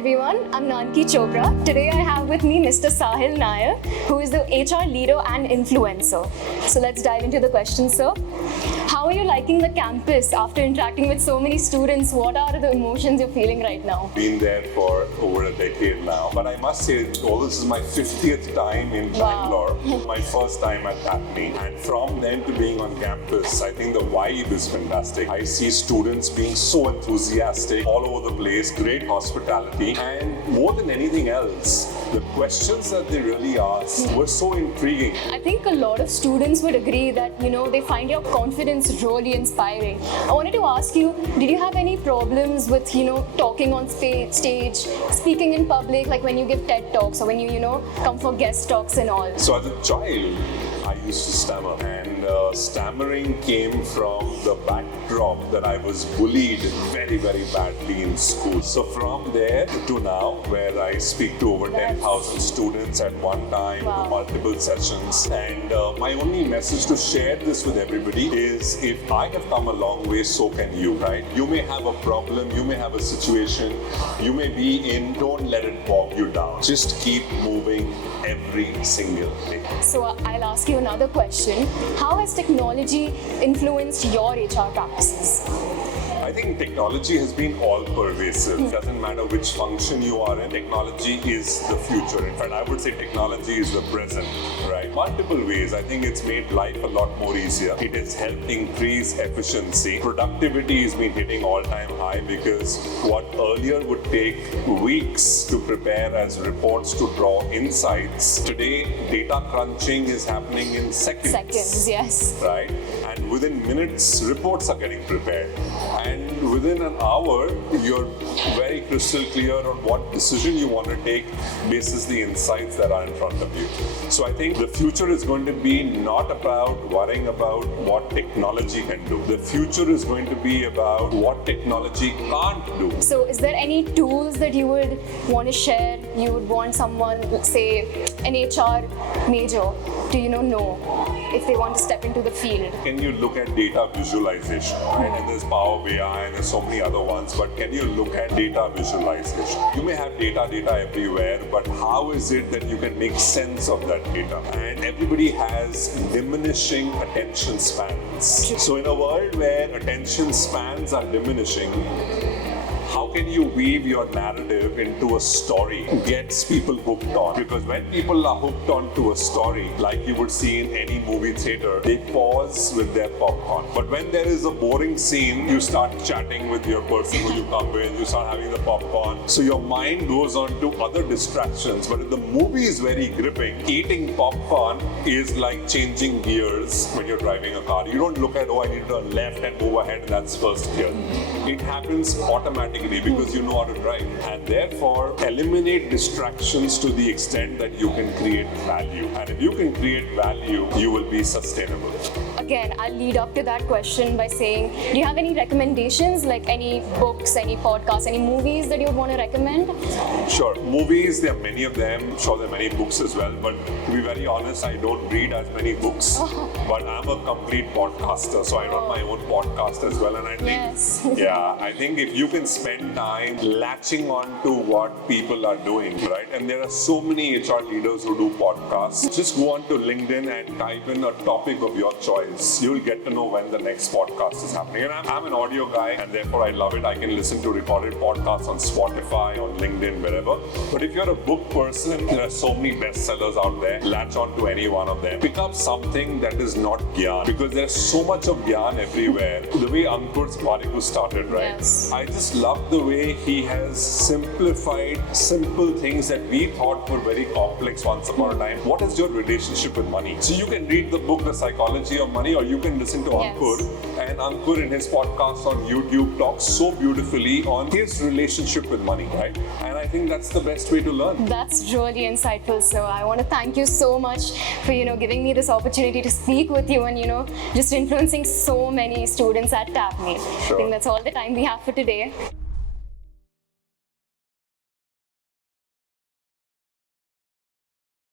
everyone, I'm Nanki Chopra. Today I have with me Mr. Sahil Nair, who is the HR leader and influencer. So let's dive into the questions, sir. How are you liking the campus after interacting with so many students? What are the emotions you're feeling right now? Been there for over a decade now, but I must say, this is my 50th time in Bangalore, my first time at APNI. And from then to being on campus, I think the vibe is fantastic. I see students being so enthusiastic all over the place, great hospitality, and more than anything else, the questions that they really ask were so intriguing. I think a lot of students would agree that, they find your confidence really inspiring. I wanted to ask you, did you have any problems with, talking on stage, speaking in public, like when you give TED Talks or when you, come for guest talks and all? So as a child, I used to stammer, and stammering came from the backdrop that I was bullied very, very badly in school. So from there to now, where I speak to over 10,000 students at one time, multiple sessions, and my only message to share this with everybody is, if I have come a long way, so can you, right? You may have a problem, you may have a situation, you may be in, don't let it bog you down. Just keep moving every single day. So I'll ask you another question. How has technology influenced your HR practices? I think technology has been all pervasive. It doesn't matter which function you are in, technology is the future. In fact, I would say technology is the present, right? Multiple ways. I think it's made life a lot more easier. It has helped increase efficiency. Productivity has been hitting all-time high, because what earlier would take weeks to prepare as reports to draw insights, today data crunching is happening in seconds. Seconds, yes. Right? And within minutes, reports are getting prepared. And within an hour, you're very crystal clear on what decision you want to take basis the insights that are in front of you. So I think the future is going to be not about worrying about what technology can do. The future is going to be about what technology can't do. So is there any tools that you would want to share? You would want someone, say, an HR major to, know if they want to step into the field? Can you look at data visualization? Right? And there's Power BI and there's so many other ones, but can you look at data visualization? You may have data everywhere, but how is it that you can make sense of that data? And everybody has diminishing attention spans. So in a world where attention spans are diminishing, how can you weave your narrative into a story gets people hooked on? Because when people are hooked onto a story, like you would see in any movie theater, they pause with their popcorn. But when there is a boring scene, you start chatting with your person who you come with, you start having the popcorn. So your mind goes on to other distractions. But if the movie is very gripping, eating popcorn is like changing gears when you're driving a car. You don't look at, I need to turn left and move ahead, and that's first gear. It happens automatically, because you know how to drive, and therefore eliminate distractions to the extent that you can create value. And if you can create value, you will be sustainable. Again, I'll lead up to that question by saying, do you have any recommendations, like any books, any podcasts, any movies that you would want to recommend? Sure. Movies, there are many of them. Sure, there are many books as well. But to be very honest, I don't read as many books. But I'm a complete podcaster, so I run my own podcast as well. And I think, I think if you can spend time latching on to what people are doing, right? And there are so many HR leaders who do podcasts. Just go on to LinkedIn and type in a topic of your choice. You'll get to know when the next podcast is happening. And I'm an audio guy, and therefore I love it. I can listen to recorded podcasts on Spotify, on LinkedIn, wherever. But if you're a book person, there are so many bestsellers out there. Latch on to any one of them. Pick up something that is not Gyan, because there's so much of Gyan everywhere. The way Ankur Warikoo started, right? Yes. I just love the way he has simplified simple things that we thought were very complex once upon a time. What is your relationship with money? So you can read the book, The Psychology of Money, or you can listen to Ankur. And Ankur in his podcast on YouTube talks so beautifully on his relationship with money, right? And I think that's the best way to learn. That's really insightful, sir. I want to thank you so much for, giving me this opportunity to speak with you and, just influencing so many students at TAPNI. Sure. I think that's all the time we have for today.